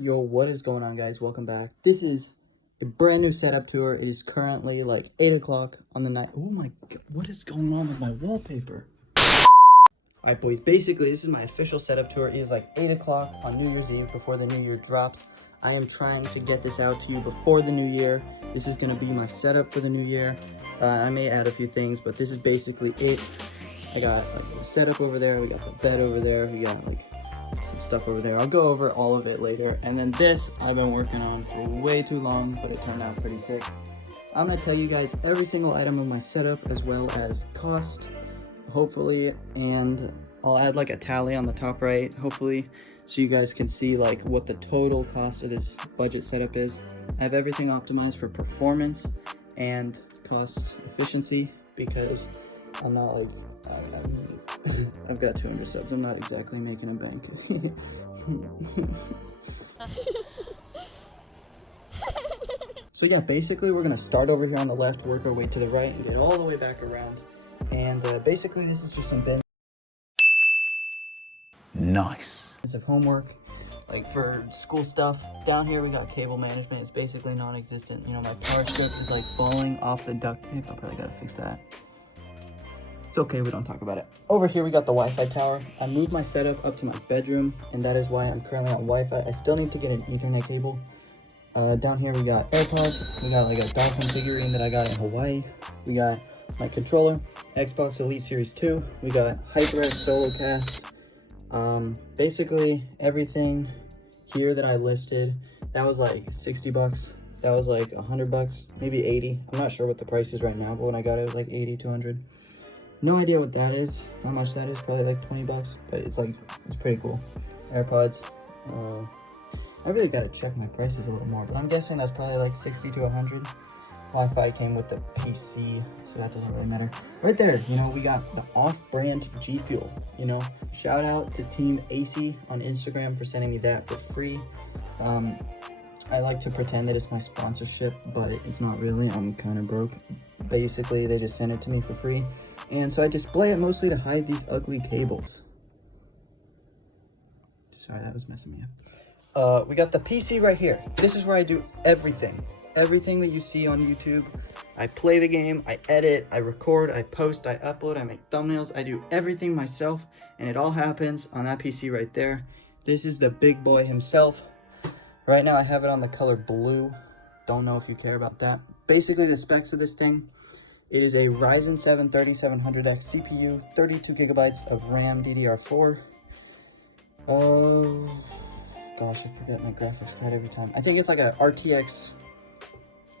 Yo, what is going on, guys? Welcome back. This is a brand new setup tour. It is currently like 8 o'clock on the night. Oh my god, what is going on with my wallpaper? Alright, boys, basically this is my official setup tour. It is like 8 o'clock on New Year's Eve before the New Year drops. I am trying to get this out to you before the New Year. This is going to be my setup for the New Year. I may add a few things, but this is basically it. I got like the setup over there. We got the bed over there. We got like some stuff over there. I'll go over all of it later. And then this I've been working on for way too long, but it turned out pretty sick. I'm going to tell you guys every single item of my setup as well as cost, hopefully, and I'll add like a tally on the top right, hopefully, so you guys can see like what the total cost of this budget setup is. I have everything optimized for performance and cost efficiency because I'm not like, I've got 200 subs. I'm not exactly making a bank. So yeah, basically we're gonna start over here on the left, work our way to the right, and get all the way back around. And basically this is just some nice bits of homework, like for school stuff. Down here we got cable management. It's basically non-existent. You know, my power strip is like falling off the duct tape. I probably gotta fix that. It's okay, we don't talk about it. Over here we got the Wi-Fi tower. I moved my setup up to my bedroom, and that is why I'm currently on Wi-Fi. I still need to get an Ethernet cable. Down here we got AirPods. We got like a dolphin figurine that I got in Hawaii. We got my controller, Xbox Elite Series 2. We got Hyperx Solo Cast. Basically everything here that I listed, that was like 60 bucks. That was like 100 bucks, maybe 80. I'm not sure what the price is right now, but when I got it, it was like 80 to 100. No idea what that is, how much that is, probably like 20 bucks, but it's like, it's pretty cool. AirPods, I really gotta check my prices a little more, but I'm guessing that's probably like 60 to 100. Wi-Fi came with the PC, so that doesn't really matter. Right there, you know, we got the off-brand G Fuel, you know. Shout out to Team AC on Instagram for sending me that for free. I like to pretend that it's my sponsorship, but it's not really. I'm kind of broke. Basically, they just sent it to me for free. And so I display it mostly to hide these ugly cables. Sorry, that was messing me up. We got the PC right here. This is where I do everything. Everything that you see on YouTube. I play the game, I edit, I record, I post, I upload, I make thumbnails. I do everything myself, and it all happens on that PC right there. This is the big boy himself. Right now I have it on the color blue. Don't know if you care about that. Basically the specs of this thing. It is a Ryzen 7 3700X CPU, 32 gigabytes of RAM DDR4. Oh gosh, I forget my graphics card every time. I think it's like a RTX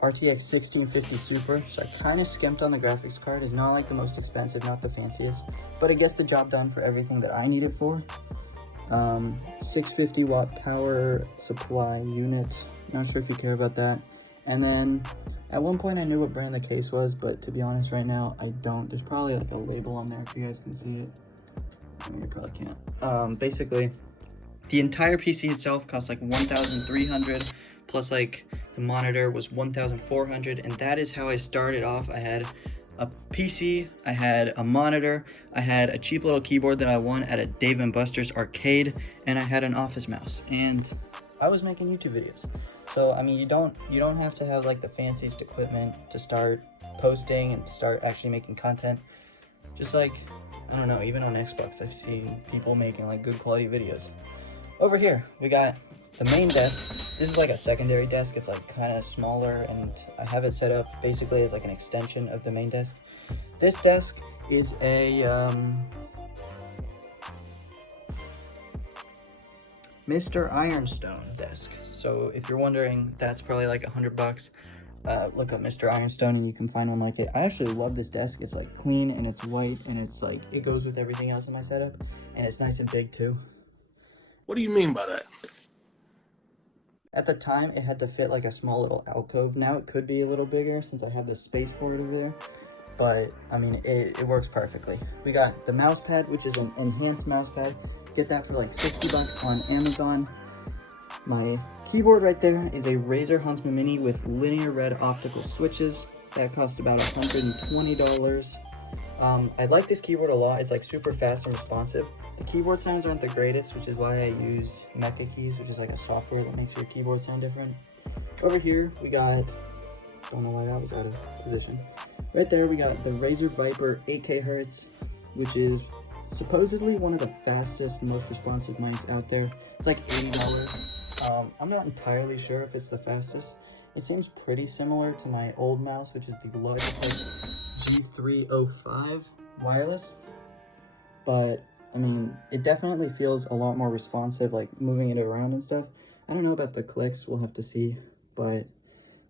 1650 Super, so I kind of skimped on the graphics card. It's not like the most expensive, not the fanciest, but it gets the job done for everything that I need it for. 650 watt power supply unit, not sure if you care about that. And then at one point I knew what brand the case was, but to be honest right now I don't. There's probably like a label on there if you guys can see it. You probably can't. Basically the entire PC itself costs like 1,300 plus like the monitor was 1,400, and that is how I started off. I had a PC, I had a monitor, I had a cheap little keyboard that I won at a Dave & Buster's arcade, and I had an office mouse, and I was making YouTube videos. So I mean, you don't have to have like the fanciest equipment to start posting and to start actually making content. Just like, I don't know, even on Xbox I've seen people making like good quality videos. Over here we got the main desk. This is like a secondary desk. It's like kind of smaller, and I have it set up basically as like an extension of the main desk. This desk is a Mr. Ironstone desk. So if you're wondering, that's probably like 100 bucks. Look up Mr. Ironstone and you can find one like that. I actually love this desk. It's like clean and it's white, and it's like, it goes with everything else in my setup, and it's nice and big too. What do you mean by that? At the time, it had to fit like a small little alcove. Now it could be a little bigger since I have the space for it over there. But, I mean, it works perfectly. We got the mouse pad, which is an enhanced mouse pad. Get that for like 60 bucks on Amazon. My keyboard right there is a Razer Huntsman Mini with linear red optical switches. That cost about $120. I like this keyboard a lot. It's like super fast and responsive. The keyboard sounds aren't the greatest, which is why I use Mecha Keys, which is like a software that makes your keyboard sound different. Over here, we got, don't know why that was out of position. Right there, we got the Razer Viper 8K Hertz, which is supposedly one of the fastest, most responsive mice out there. It's like $80. I'm not entirely sure if it's the fastest. It seems pretty similar to my old mouse, which is the Logitech G305 wireless, but I mean, it definitely feels a lot more responsive, like moving it around and stuff. I don't know about the clicks, we'll have to see, but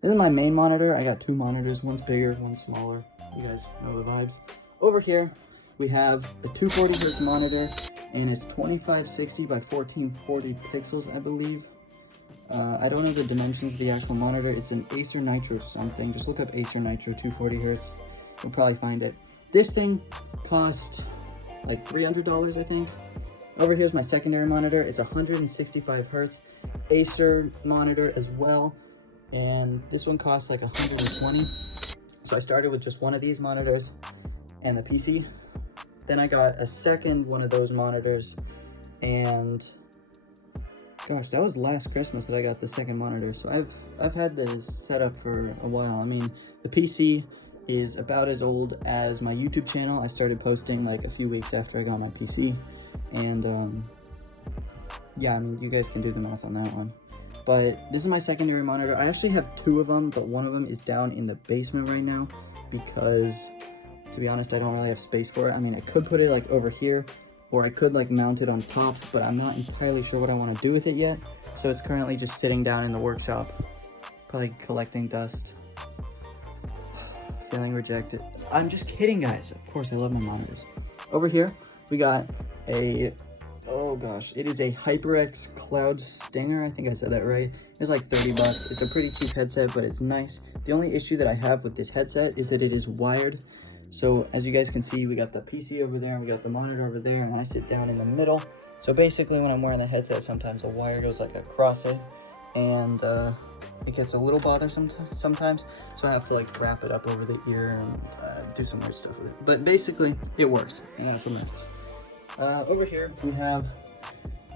this is my main monitor. I got two monitors, one's bigger, one's smaller. You guys know the vibes. Over here, we have a 240 Hz monitor, and it's 2560 by 1440 pixels, I believe. I don't know the dimensions of the actual monitor. It's an Acer Nitro something. Just look up Acer Nitro 240 Hz. You'll probably find it. This thing cost like $300, I think. Over here's my secondary monitor. It's 165 Hz Acer monitor as well. And this one costs like 120. So I started with just one of these monitors and the PC. Then I got a second one of those monitors, and gosh, that was last Christmas that I got the second monitor. So I've had this set up for a while. I mean, the PC is about as old as my YouTube channel. I started posting like a few weeks after I got my PC, and yeah, I mean, you guys can do the math on that one. But this is my secondary monitor. I actually have two of them, but one of them is down in the basement right now because, to be honest, I don't really have space for it. I mean, I could put it like over here, or I could like mount it on top, but I'm not entirely sure what I want to do with it yet. So it's currently just sitting down in the workshop, probably collecting dust. Feeling rejected. I'm just kidding, guys. Of course, I love my monitors. Over here, we got a, oh gosh, it is a Hyperx Cloud Stinger. I think I said that right. It's like 30 bucks. It's a pretty cheap headset, but it's nice. The only issue that I have with this headset is that it is wired. So as you guys can see, we got the PC over there, and we got the monitor over there, and I sit down in the middle. So basically when I'm wearing the headset, sometimes a wire goes like across it, and it gets a little bothersome sometimes. So I have to like wrap it up over the ear and do some weird stuff with it. But basically it works, and that's what matters. Over here we have,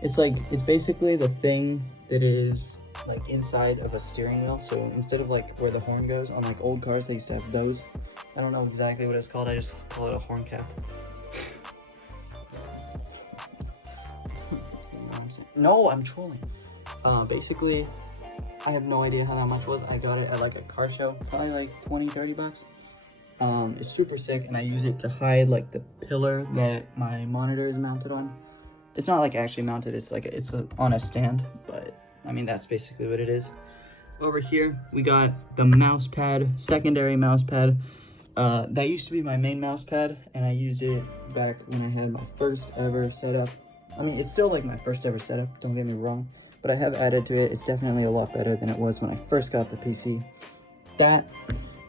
it's basically the thing that is like inside of a steering wheel. So instead of like where the horn goes on like old cars, they used to have those. I don't know exactly what it's called. I just call it a horn cap. No, I'm trolling. Basically, I have no idea how that much was. I got it at like a car show, probably like 20-30 bucks. It's super sick, and I use it to hide like the pillar that my monitor is mounted on. It's not like actually mounted, it's like on a stand, but I mean, that's basically what it is. Over here, we got the mouse pad, secondary mouse pad. That used to be my main mouse pad, and I used it back when I had my first ever setup. I mean, it's still like my first ever setup, don't get me wrong, but I have added to it. It's definitely a lot better than it was when I first got the PC. That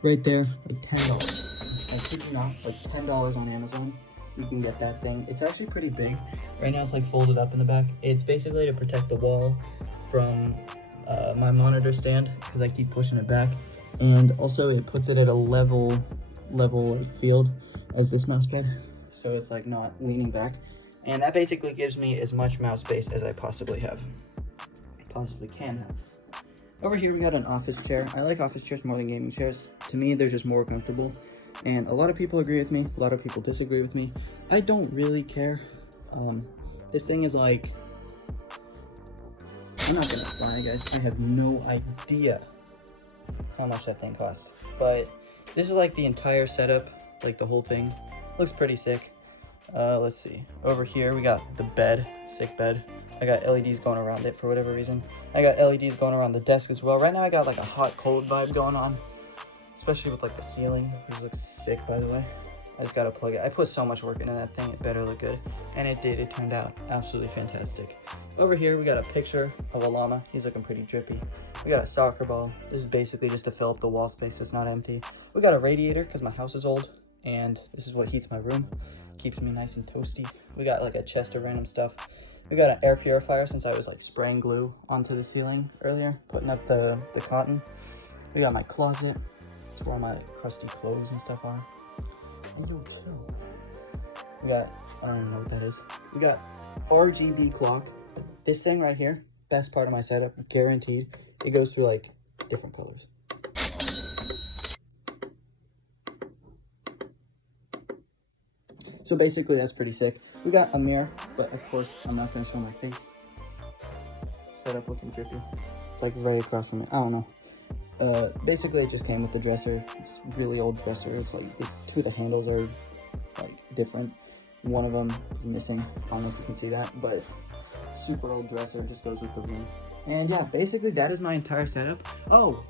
right there, like $10. I kid you not, like $10 on Amazon. You can get that thing. It's actually pretty big. Right now it's like folded up in the back. It's basically to protect the wall from my monitor stand, because I keep pushing it back. And also it puts it at a level like field as this mouse pad, so it's like not leaning back. And that basically gives me as much mouse space as I possibly can have. Over here we got an office chair. I like office chairs more than gaming chairs. To me, they're just more comfortable. And a lot of people agree with me, a lot of people disagree with me. I don't really care. This thing is like, I'm not gonna lie, guys, I have no idea how much that thing costs. But this is like the entire setup, like the whole thing. Looks pretty sick. Let's see. Over here we got the bed, sick bed. I got LEDs going around it for whatever reason. I got LEDs going around the desk as well. Right now I got like a hot cold vibe going on, especially with like the ceiling, which looks sick, by the way. I just gotta plug it. I put so much work into that thing, it better look good. And it did, it turned out absolutely fantastic. Over here we got a picture of a llama. He's looking pretty drippy. We got a soccer ball. This is basically just to fill up the wall space so it's not empty. We got a radiator because my house is old, and this is what heats my room. Keeps me nice and toasty. We got like a chest of random stuff. We got an air purifier since I was like spraying glue onto the ceiling earlier, putting up the cotton. We got my closet. It's where my crusty clothes and stuff are. Yo, chill. We got, I don't even know what that is. We got RGB clock. This thing right here, best part of my setup, guaranteed. It goes through like different colors. So basically that's pretty sick. We got a mirror, but of course I'm not gonna show my face. Setup looking trippy. It's like right across from it. I don't know. Basically it just came with the dresser. It's a really old dresser. It's like two of the handles are like different. One of them is missing. I don't know if you can see that, but super old dresser, just goes with the room. And yeah, basically that is my entire setup. Oh,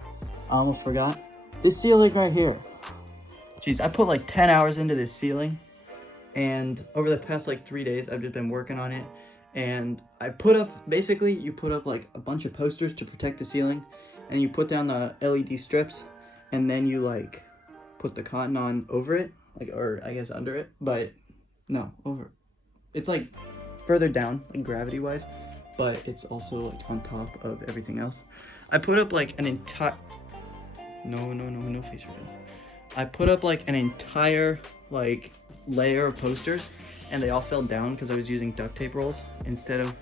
I almost forgot. This ceiling right here. Jeez, I put like 10 hours into this ceiling. And over the past like 3 days, I've just been working on it. And I put up, basically, you put up like a bunch of posters to protect the ceiling. And you put down the LED strips. And then you like put the cotton on over it. Like, or I guess under it. But no, over. It's like further down, like gravity wise. But it's also like on top of everything else. I put up like an entire... No face reveal. I put up like an entire like layer of posters, and they all fell down because I was using duct tape rolls instead of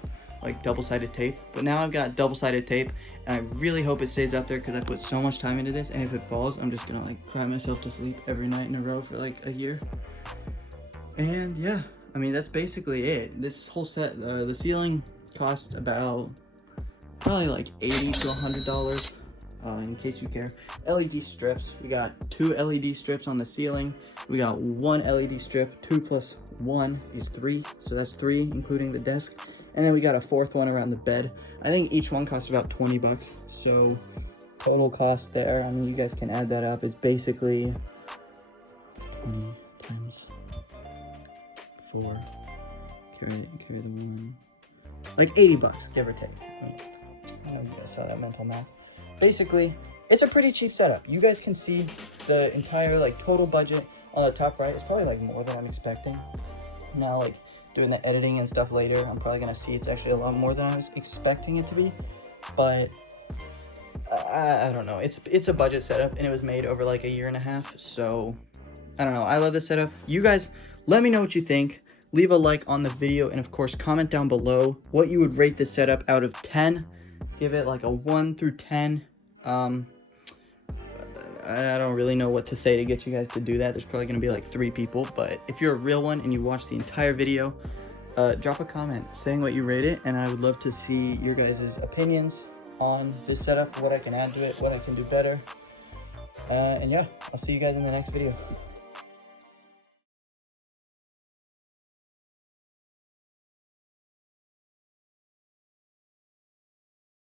like double-sided tape. But now I've got double-sided tape, and I really hope it stays up there because I put so much time into this, and if it falls, I'm just gonna like cry myself to sleep every night in a row for like a year. And yeah, I mean that's basically it. This whole set, the ceiling cost about probably like $80 to $100. In case you care. LED strips. We got 2 LED strips on the ceiling. We got 1 LED strip. 2 plus 1 is 3. So that's 3, including the desk. And then we got a 4th one around the bed. I think each one costs about 20 bucks. So total cost there, I mean, you guys can add that up. It's basically 20 times 4. Carry the 1. Like 80 bucks, give or take. I mean, I don't know if you guys saw that mental math. Basically, it's a pretty cheap setup. You guys can see the entire like total budget on the top right. It's probably like more than I'm expecting. Now like doing the editing and stuff later, I'm probably gonna see it's actually a lot more than I was expecting it to be. But I don't know. It's a budget setup, and it was made over like a year and a half. So I don't know. I love this setup. You guys, let me know what you think. Leave a like on the video, and of course comment down below what you would rate this setup out of 10. Give it like a 1 through 10. I don't really know what to say to get you guys to do that. There's probably going to be like 3 people, but if you're a real one and you watch the entire video, drop a comment saying what you rate it, and I would love to see your guys' opinions on this setup, what I can add to it, what I can do better. And yeah, I'll see you guys in the next video.